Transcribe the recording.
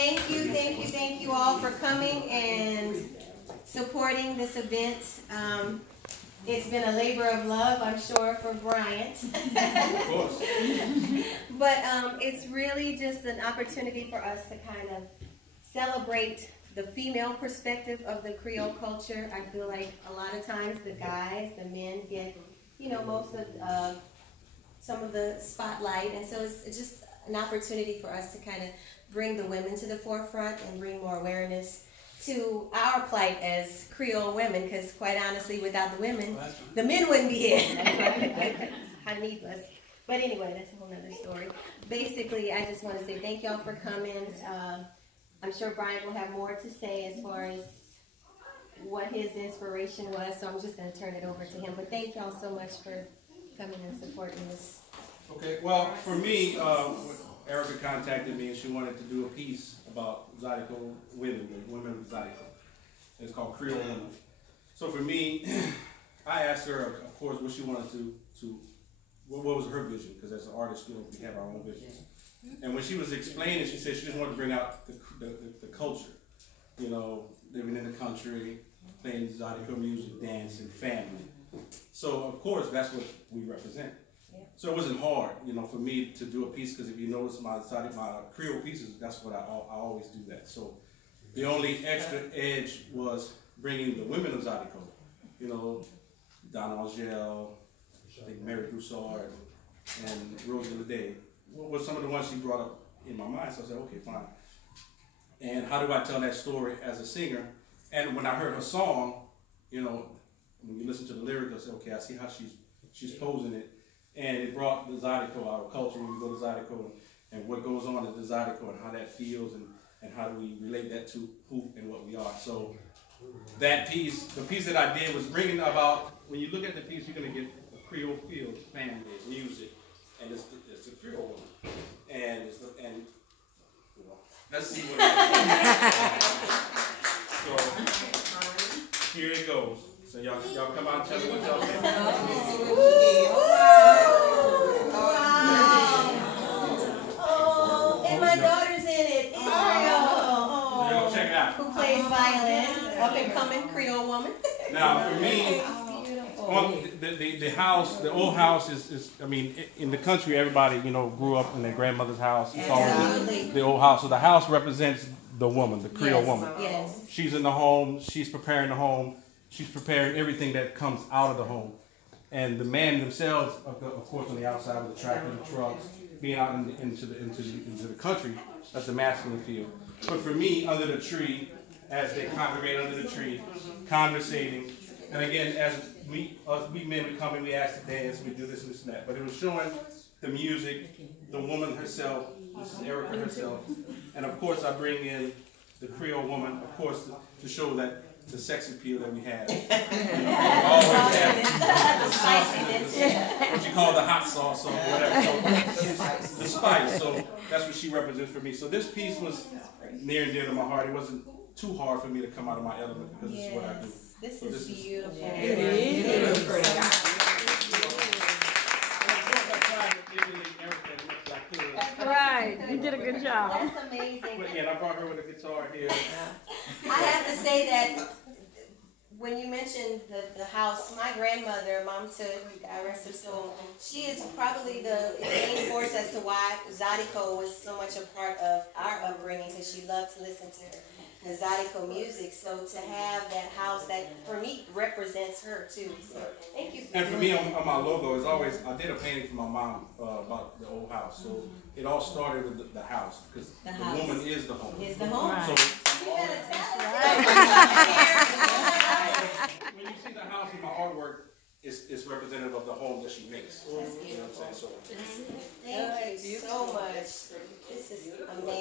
Thank you all for coming and supporting this event. It's been a labor of love, I'm sure, for Bryant. Of course. But it's really just an opportunity for us to kind of celebrate the female perspective of the Creole culture. I feel like a lot of times the guys, the men get, most of some of the spotlight. And so it's just an opportunity for us to kind of bring the women to the forefront and bring more awareness to our plight as Creole women, because quite honestly, without the women, the men wouldn't be here. I need us. But anyway, that's a whole nother story. Basically, I just want to say thank y'all for coming. I'm sure Bryant will have more to say as far as what his inspiration was, so I'm just going to turn it over to him. But thank y'all so much for coming and supporting this. Okay, well, for me, Erica contacted me and she wanted to do a piece about Zydeco women, the women of Zydeco. It's called Creole Woman. So for me, I asked her, of course, what she wanted what was her vision, because as an artist, we have our own vision. And when she was explaining, she said she just wanted to bring out the culture, living in the country, playing Zydeco music, dancing, family. So of course, that's what we represent. So it wasn't hard, for me to do a piece, because if you notice my Creole pieces, that's what I always do that. So the only extra edge was bringing the women of Zydeco, Donna Angel, I think Mary Broussard, and Rosie Leday. What were some of the ones she brought up in my mind? So I said, okay, fine. And how do I tell that story as a singer? And when I heard her song, when you listen to the lyrics, I said, okay, I see how she's posing it. And it brought the Zydeco, our culture, when we go to Zydeco, and what goes on at the Zydeco, and how that feels, and how do we relate that to who and what we are. So that piece, the piece that I did was bringing about, when you look at the piece, you're going to get a Creole feel, family, music, and it's a Creole woman. And let's see what it is. So here it goes. So y'all come out and tell me what y'all think. Oh, and my daughter's in it. Israel. So check it out. Who plays violin? Up and coming Creole woman. Now for me, the house, the old house is in the country, everybody grew up in their grandmother's house. It's always the old house. So the house represents the woman, the Creole woman. Yes. She's in the home. She's preparing the home. She's preparing everything that comes out of the home. And the men themselves, of course, on the outside with the tractor, the trucks, being out into the country, that's the masculine field. But for me, under the tree, as they congregate under the tree, conversating, and again, as we men would come and we ask to dance, we do this and this and that. But it was showing the music, the woman herself, this is Erica herself, and of course I bring in the Creole woman, of course, to show that the sex appeal that we have. We always have the spiciness, what you call the hot sauce or whatever. So, the spice. So that's what she represents for me. So this piece was near and dear to my heart. It wasn't too hard for me to come out of my element because it's what I do. This is beautiful. It is. Right, you did a good job. That's amazing. But yeah, I brought her with a guitar here. I have to say that when you mentioned the house, my grandmother, Mom Toot, God rest her soul, she is probably the main force as to why Zydeco was so much a part of our upbringing, because she loved to listen to the Zydeco music. So to have that house, that for me represents her too. So thank you. And for me, on my logo, is always, I did a painting for my mom about the old house. So it all started with the house, because the woman is the home. Is the home. Right. So You gotta tell when you see the house in my artwork, it's representative of the home that she makes. You know what I'm saying? So Thank you so much. This is amazing.